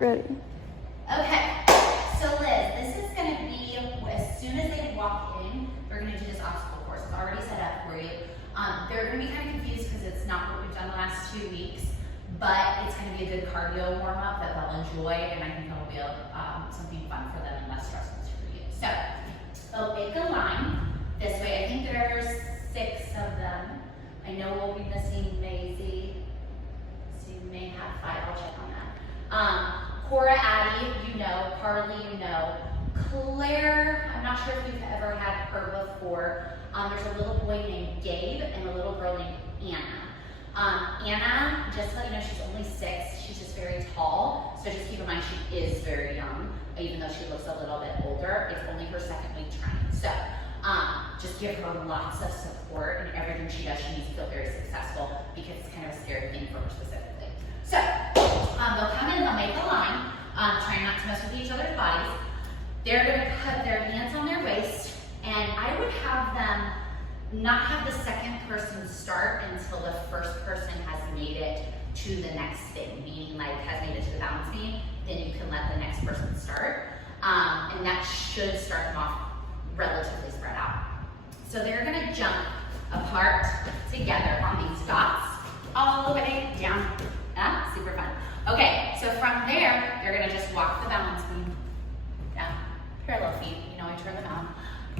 Ready. Okay, so Liz, this is gonna be, as soon as they walk in, we're gonna do this obstacle course. It's already set up for you. They're gonna be kind of confused because it's not what we've done the last 2 weeks, but it's gonna be a good cardio warm up that they'll enjoy, and I think it'll be something fun for them and less stressful for you. So, they'll make a line this way. I think there's 6 of them. I know we'll be missing Maisie, so you may have 5, I'll check on that. Cora, Addie, you know. Carly, you know. Claire, I'm not sure if you've ever had her before. There's a little boy named Gabe and a little girl named Anna. Anna, just to let you know, she's only 6. She's just very tall, so just keep in mind she is very young, even though she looks a little bit older. It's only her 2nd week training. So just give her lots of support, and everything she does, she needs to feel very successful because it's kind of a scary thing for her specifically. So they'll come in, they'll make a line, trying not to mess with each other's bodies. They're going to put their hands on their waist, and I would have them not have the 2nd person start until the 1st person has made it to the next thing, meaning like has made it to the balance beam, then you can let the next person start. And that should start them off relatively spread out. So they're gonna jump apart together on these dots all the way down. Super fun. Okay, so from there, they're gonna just walk the balance beam down, parallel feet, you know, I turn them out.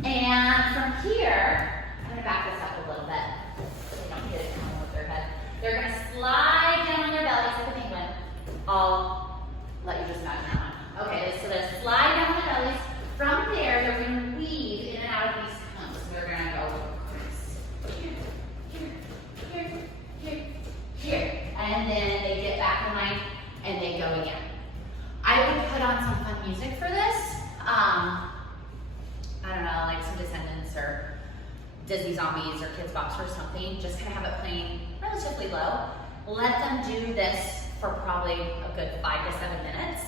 And from here, I'm gonna back this up a little bit so they don't hit it down with their head. They're gonna slide down on their bellies like a penguin. I'll let you just imagine that one. Okay, so they slide down on their bellies. From there, they're gonna weave in and out of these cones. So they're gonna go here, here, here, here. And then they get back in line and they go again. I would put on some fun music for this. I don't know, like some Descendants or Disney Zombies or Kids Bops or something. Just kind of have it playing relatively low. Let them do this for probably a good 5 to 7 minutes.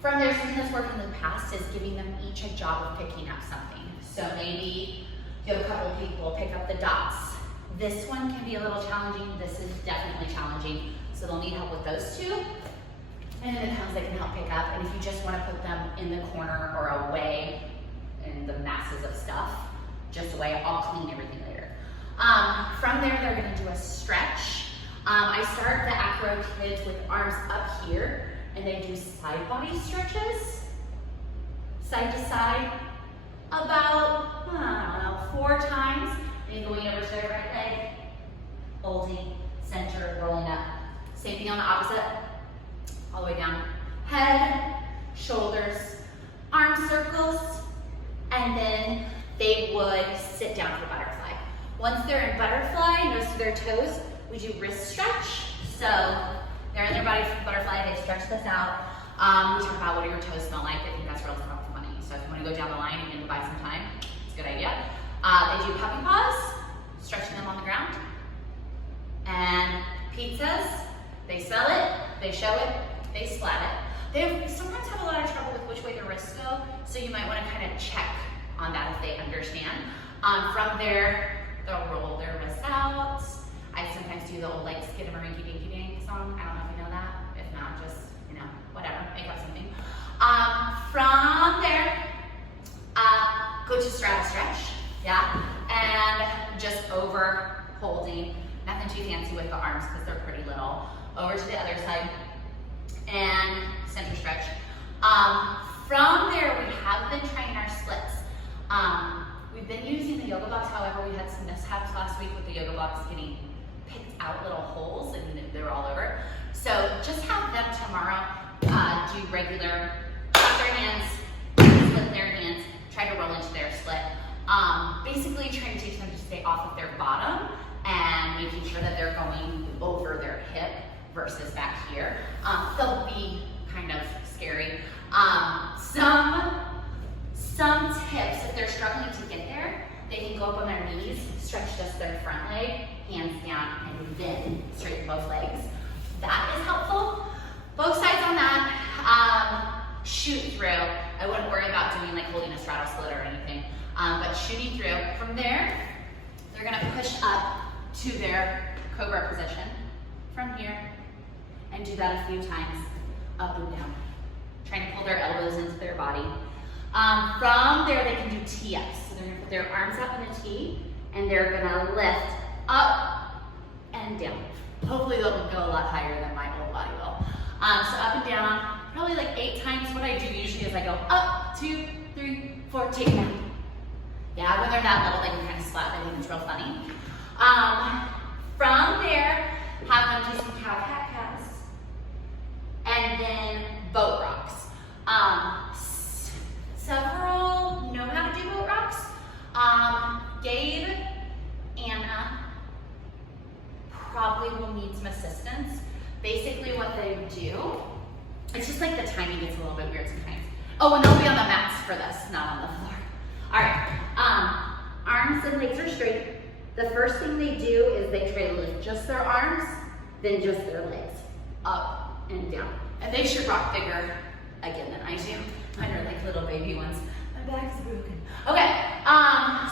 From there, something that's worked in the past is giving them each a job of picking up something. So maybe you have a couple of people pick up the dots. This one can be a little challenging. This is definitely challenging. So they'll need help with those 2. And then the cones they can help pick up. And if you just want to put them in the corner or away in the masses of stuff, just away, I'll clean everything later. From there, they're gonna do a stretch. I start the acro kids with arms up here, and they do side body stretches, side to side, about, I don't know, 4 times. And going over to their right leg, holding, center, rolling up. Same thing on the opposite, all the way down. Head, shoulders, arm circles, and then they would sit down for butterfly. Once they're in butterfly, nose to their toes, we do wrist stretch. So they're in their body for butterfly, they stretch this out. We talk about what do your toes smell like. I think that's real money. So if you want to go down the line and maybe buy some time, it's a good idea. They do puppy paws, stretching them on the ground. And pizzas, they smell it, they show it, they splat it. They sometimes have a lot of trouble with which way the wrists go, so you might want to kind of check on that if they understand. From there, they'll roll their wrists out. I sometimes do the old like Skid a Rinky Dinky Dink song. I don't know if you know that. If not, just, you know, whatever, make up something. From there, go to straddle stretch, yeah? And just over holding, nothing too fancy with the arms because they're pretty little. Over to the other side and center stretch. From there, we have been training our splits. We've been using the yoga box, however, we had some mishaps last week with the yoga box getting picked out little holes and they were all over. So just have them tomorrow do regular, clap their hands, split their hands, try to roll into their split. Basically trying to teach them to stay off of their bottom and making sure that they're going over their hip versus back here. They'll be kind of scary. Some tips, if they're struggling to get there, they can go up on their knees, stretch just their front leg, hands down, and then straighten both legs. That is helpful. Both sides on that, shoot through. I wouldn't worry about doing like holding a straddle split or anything, but shooting through. From there, they're gonna push up to their cobra position from here and do that a few times, up and down, body. From there, they can do T-ups. So they're gonna put their arms up in a T, and they're gonna lift up and down. Hopefully they'll go a lot higher than my whole body will. So up and down, probably like 8 times. What I do usually is I go up, 2, 3, 4, take it down. Yeah, when they're that little, they can kind of splat. I think it's real funny. From there, have them do some cow-cat-cows, and then boat rocks. Several know how to do boat rocks. Gabe, Anna, probably will need some assistance. Basically what they do, it's just like the timing gets a little bit weird sometimes. Oh, and they'll be on the mats for this, not on the floor. All right, arms and legs are straight. The first thing they do is they try to lift just their arms, then just their legs, up and down. And they should rock bigger, again, than I do. Mine are like little baby ones. My back is broken. Okay,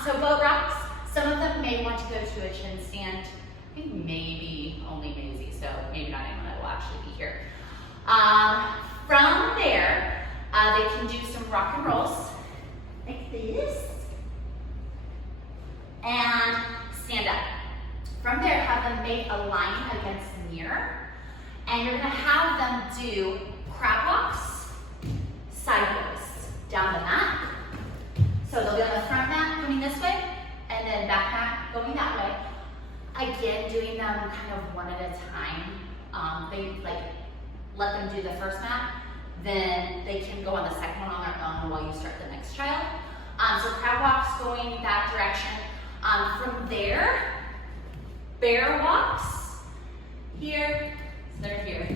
so boat rocks. Some of them may want to go to a chin stand. I think maybe only Maisie, so maybe not anyone that will actually be here. From there, they can do some rock and rolls, like this, and stand up. From there, have them make a line against the mirror, and you're gonna have them do crab walks sideways down the mat. So they'll be on the front mat going this way, and then back mat going that way. Again, doing them kind of one at a time. They like let them do the first mat, then they can go on the second one on their own while you start the next child. So crab walks going that direction. From there, bear walks here, so they're here.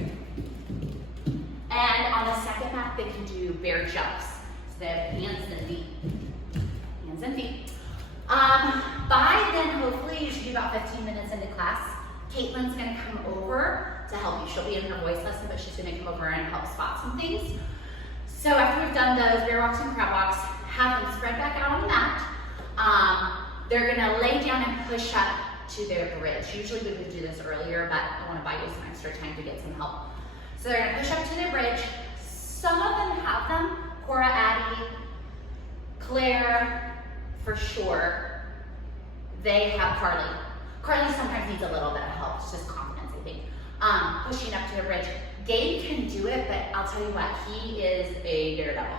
And on the second mat, they can do bear jumps. So they have hands and feet. Hands and feet. By then, hopefully, you should be about 15 minutes into class. Caitlin's gonna come over to help you. She'll be in her voice lesson, but she's gonna come over and help spot some things. So after we've done those bear walks and crab walks, have them spread back out on the mat. They're gonna lay down and push up to their bridge. Usually we would do this earlier, but I wanna buy you some extra time to get some help. So they're gonna push up to their bridge. Some of them have them. Cora, Addie, Claire, for sure. They have Carly. Carly sometimes needs a little bit of help. It's just confidence, I think. Pushing up to the bridge. Gabe can do it, but I'll tell you what, he is a daredevil.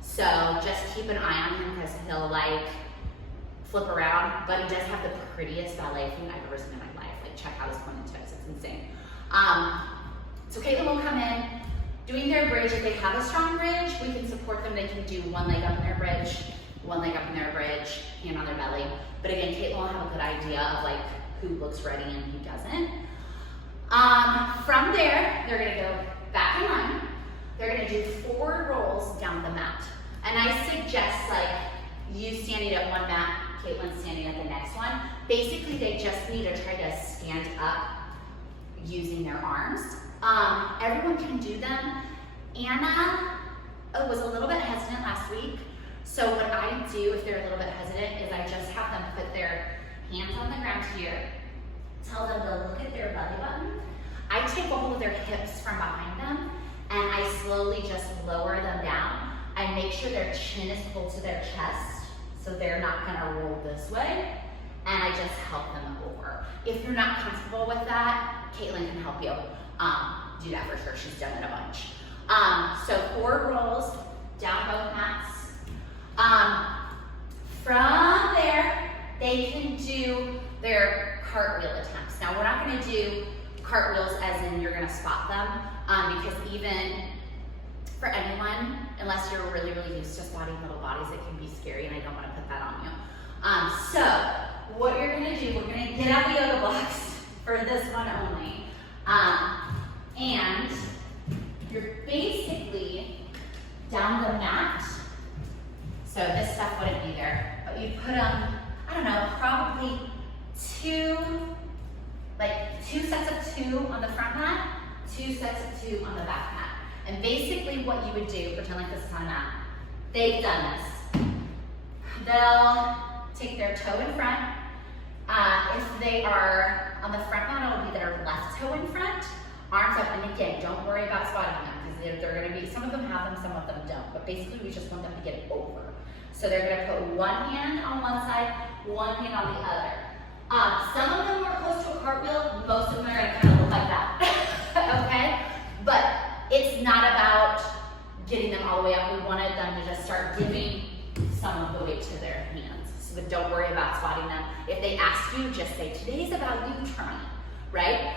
So just keep an eye on him because he'll like flip around, but he does have the prettiest ballet feet I've ever seen in my life. Like check out his pointed toes, it's insane. So Caitlin will come in, doing their bridge. If they have a strong bridge, we can support them. They can do one leg up in their bridge, one leg up in their bridge, hand on their belly. But again, Caitlin will have a good idea of like who looks ready and who doesn't. From there, they're gonna go back in line. They're gonna do forward rolls down the mat. And I suggest like you standing at one mat, Caitlin standing at the next one. Basically, they just need to try to stand up using their arms. Everyone can do them. Anna was a little bit hesitant last week. So what I do if they're a little bit hesitant is I just have them put their hands on the ground here. Tell them to look at their belly button. I take a hold of their hips from behind them and I slowly just lower them down. I make sure their chin is pulled to their chest so they're not gonna roll this way, and I just help them over. If you're not comfortable with that, Caitlin can help you do that for sure. She's done it a bunch. So forward rolls, down both mats. From there, they can do their cartwheel attempts. Now we're not gonna do cartwheels as in you're gonna spot them, because even for anyone, unless you're really, really used to spotting little bodies, it can be scary and I don't wanna put that on you. So what you're gonna do, we're gonna get out the yoga blocks for this one only. And you're basically down the mat. So this stuff wouldn't be there, but you put them, I don't know, probably two sets of 2 on the front mat, 2 sets of 2 on the back mat. And basically what you would do, pretend like this is on a mat. They've done this. They'll take their toe in front. If they are on the front mat, it'll be their left toe in front, arms up. And again, don't worry about spotting them because they're gonna be, some of them have them, some of them don't, but basically we just want them to get over. So they're gonna put one hand on one side, one hand on the other. Some of them are close to a cartwheel, most of them are gonna kind of look like that, okay? But it's not about getting them all the way up. We wanted them to just start giving some of the weight to their hands. So don't worry about squatting them. If they ask you, just say, today's about you trying, right?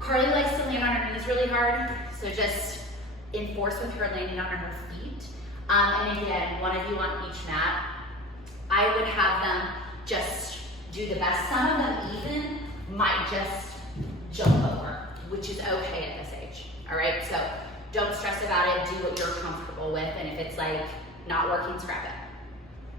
Carly likes to land on her knees really hard, so just enforce with her landing on her feet. And again, one of you on each mat. I would have them just do the best. Some of them even might just jump over, which is okay at this age, all right? So don't stress about it, do what you're comfortable with, and if it's like not working, scrap it.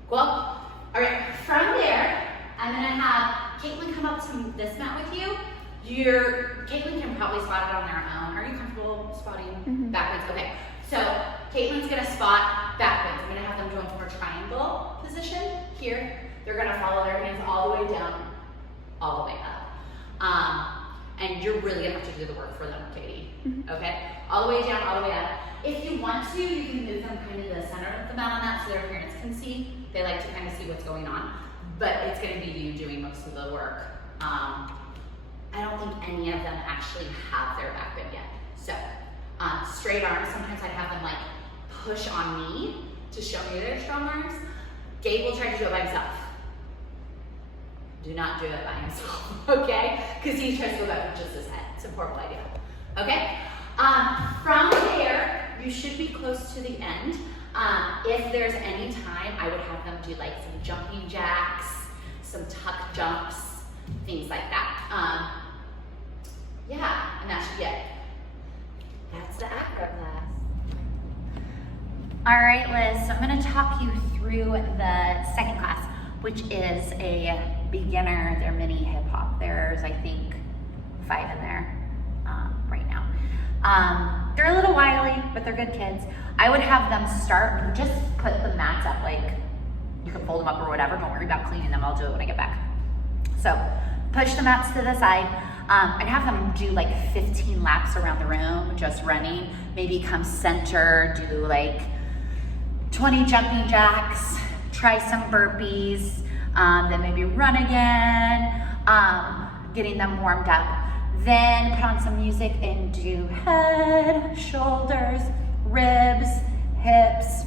Cool? All right, from there, I'm gonna have Caitlin come up to this mat with you. Caitlin can probably spot it on their own. Are you comfortable spotting backwards? Okay, so Caitlin's gonna spot backwards. I'm gonna have them go into more triangle position here. They're gonna follow their hands all the way down, all the way up. And you're really gonna have to do the work for them, Katie, okay? All the way down, all the way up. If you want to, you can move them kind of to the center of the mat on that so their parents can see. They like to kind of see what's going on, but it's gonna be you doing most of the work. I don't think any of them actually have their back bend yet. So, straight arms, sometimes I have them like push on me to show me their strong arms. Gabe will try to do it by himself. Do not do it by himself, okay? Because he tries to go back with just his head. It's a horrible idea, okay? From there, you should be close to the end. If there's any time, I would have them do like some jumping jacks, some tuck jumps, things like that. Yeah, and that should be it. That's the acro class. All right, Liz, so I'm gonna talk you through the second class, which is a beginner, they're mini hip hop. There's, I think, 5 in there right now. They're a little wily, but they're good kids. I would have them start, just put the mats up, like you can fold them up or whatever. Don't worry about cleaning them, I'll do it when I get back. So push the mats to the side. I'd have them do like 15 laps around the room, just running. Maybe come center, do like 20 jumping jacks, try some burpees, then maybe run again, getting them warmed up. Then put on some music and do head, shoulders, ribs, hips,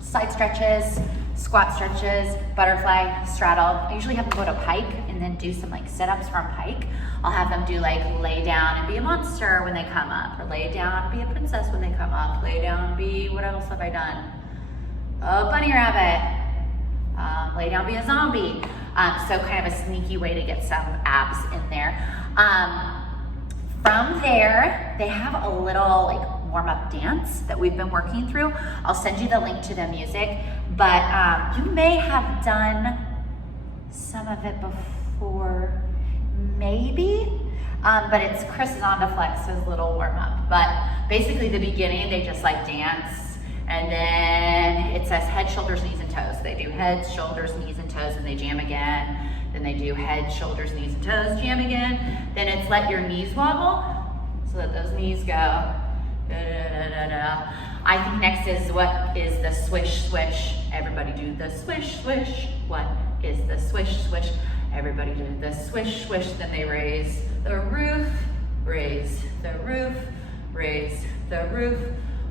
side stretches, squat stretches, butterfly, straddle. I usually have them go to pike and then do some like sit-ups from pike. I'll have them do like lay down and be a monster when they come up, or lay down and be a princess when they come up, lay down and be, what else have I done? Oh, bunny rabbit. Lay down, be a zombie. So kind of a sneaky way to get some abs in there. From there, they have a little like warm-up dance that we've been working through. I'll send you the link to the music, but you may have done some of it before, maybe, but it's Chris Zondaflex's little warm-up. But basically the beginning, they just like dance, and then it says head, shoulders, knees, and toes. They do head, shoulders, knees, and toes, and they jam again. Then they do head, shoulders, knees, and toes, jam again. Then it's let your knees wobble, so that those knees go. Da, da, da, da. I think next is what is the swish, swish. Everybody do the swish, swish. What is the swish, swish? Everybody do the swish, swish. Then they raise the roof, raise the roof, raise the roof,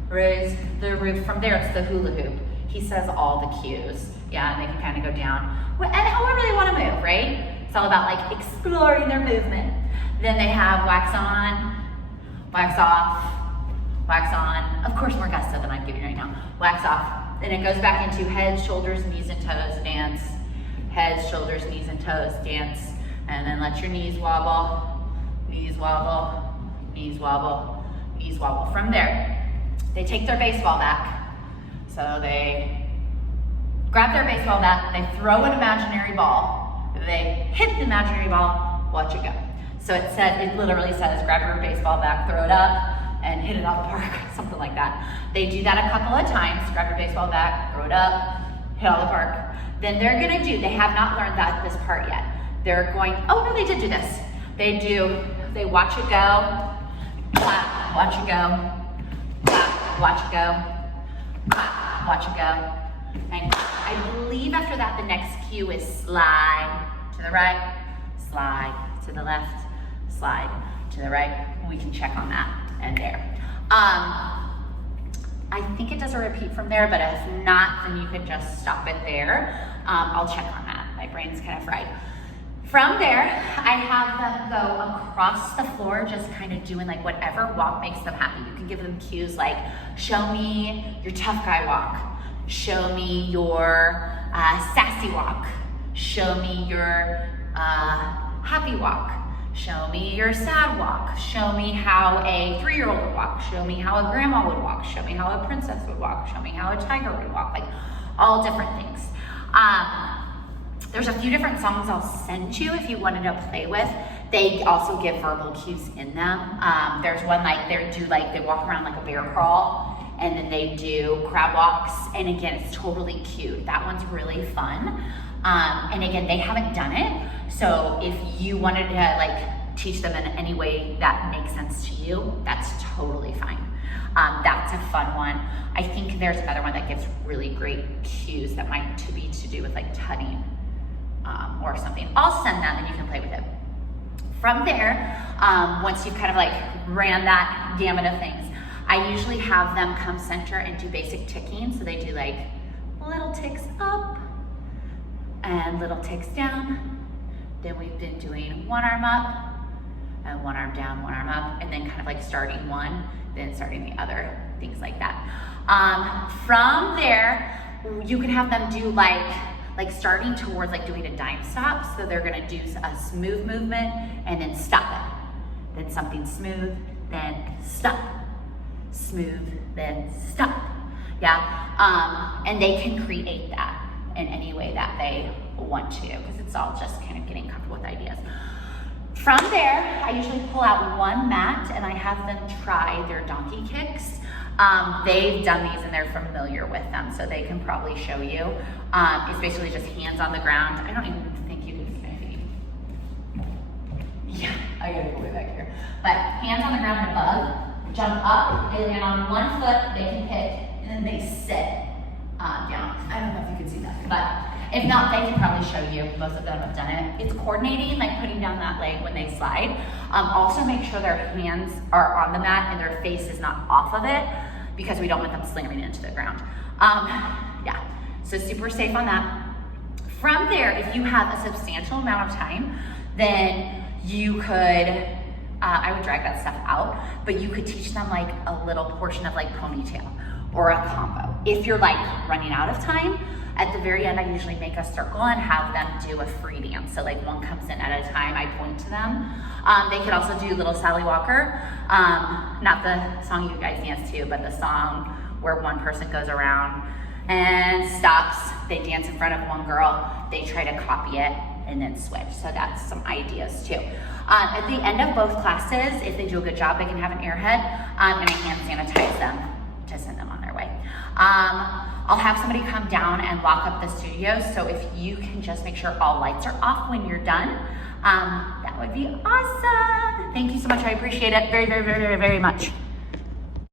raise the roof. From there, it's the hula hoop. He says all the cues. Yeah, and they can kind of go down. And however they want to move, right? It's all about like exploring their movement. Then they have wax on, wax off, wax on. Of course, more gusto than I'm giving right now. Wax off. Then it goes back into head, shoulders, knees, and toes, dance. Head, shoulders, knees, and toes, dance. And then let your knees wobble, knees wobble, knees wobble, knees wobble. From there, they take their baseball back. So they grab their baseball bat, they throw an imaginary ball, they hit the imaginary ball, watch it go. So it literally says, grab your baseball bat, throw it up, and hit it out the park, something like that. They do that a couple of times, grab your baseball bat, throw it up, hit out the park. Then they're gonna do, they have not learned this part yet. They're going, oh no, they did do this. They watch it go, clap, watch it go, clap, watch it go, clap, watch it go. And I believe after that, the next cue is slide to the right, slide to the left, slide to the right. We can check on that and there. I think it does a repeat from there, but if not, then you could just stop it there. I'll check on that. My brain's kind of fried. From there, I have them go across the floor, just kind of doing like whatever walk makes them happy. You can give them cues like, show me your tough guy walk, show me your sassy walk, show me your happy walk, show me your sad walk, show me how a 3-year-old would walk, show me how a grandma would walk, show me how a princess would walk, show me how a tiger would walk, like all different things. There's a few different songs I'll send you if you wanted to play with. They also give verbal cues in them. There's one like they walk around like a bear crawl, and then they do crab walks, and again, it's totally cute. That one's really fun. And again, they haven't done it, so if you wanted to like teach them in any way that makes sense to you, that's totally fine. That's a fun one. I think there's another one that gives really great cues that might be to do with like tutting or something. I'll send them and you can play with it. From there, once you've kind of like ran that gamut of things, I usually have them come center and do basic ticking. So they do like little ticks up and little ticks down. Then we've been doing one arm up and one arm down, one arm up, and then kind of like starting one, then starting the other, things like that. From there, you can have them do like starting towards like doing a dime stop. So they're gonna do a smooth movement and then stop it. Then something smooth, then stop. Smooth, then stop. Yeah, and they can create that in any way that they want to, because it's all just kind of getting comfortable with ideas. From there, I usually pull out one mat and I have them try their donkey kicks. They've done these and they're familiar with them, so they can probably show you. It's basically just hands on the ground. I don't even think you can see my feet. Yeah, I gotta go way back here. But hands on the ground and a bug, jump up, they land on one foot, they can kick, and then they sit down. I don't know if you can see that, but if not, they can probably show you. Most of them have done it. It's coordinating, like putting down that leg when they slide. Also make sure their hands are on the mat and their face is not off of it, because we don't want them slamming into the ground. Yeah, so super safe on that. From there, if you have a substantial amount of time, then you could, I would drag that stuff out, but you could teach them like a little portion of like ponytail or a combo. If you're like running out of time, at the very end, I usually make a circle and have them do a free dance. So like one comes in at a time, I point to them. They could also do Little Sally Walker, not the song you guys dance to, but the song where one person goes around and stops, they dance in front of one girl, they try to copy it and then switch. So that's some ideas too. At the end of both classes, if they do a good job, they can have an airhead and I hand sanitize them to send them on their way. I'll have somebody come down and lock up the studio, so if you can just make sure all lights are off when you're done, that would be awesome. Thank you so much, I appreciate it very, very, very, very, very much.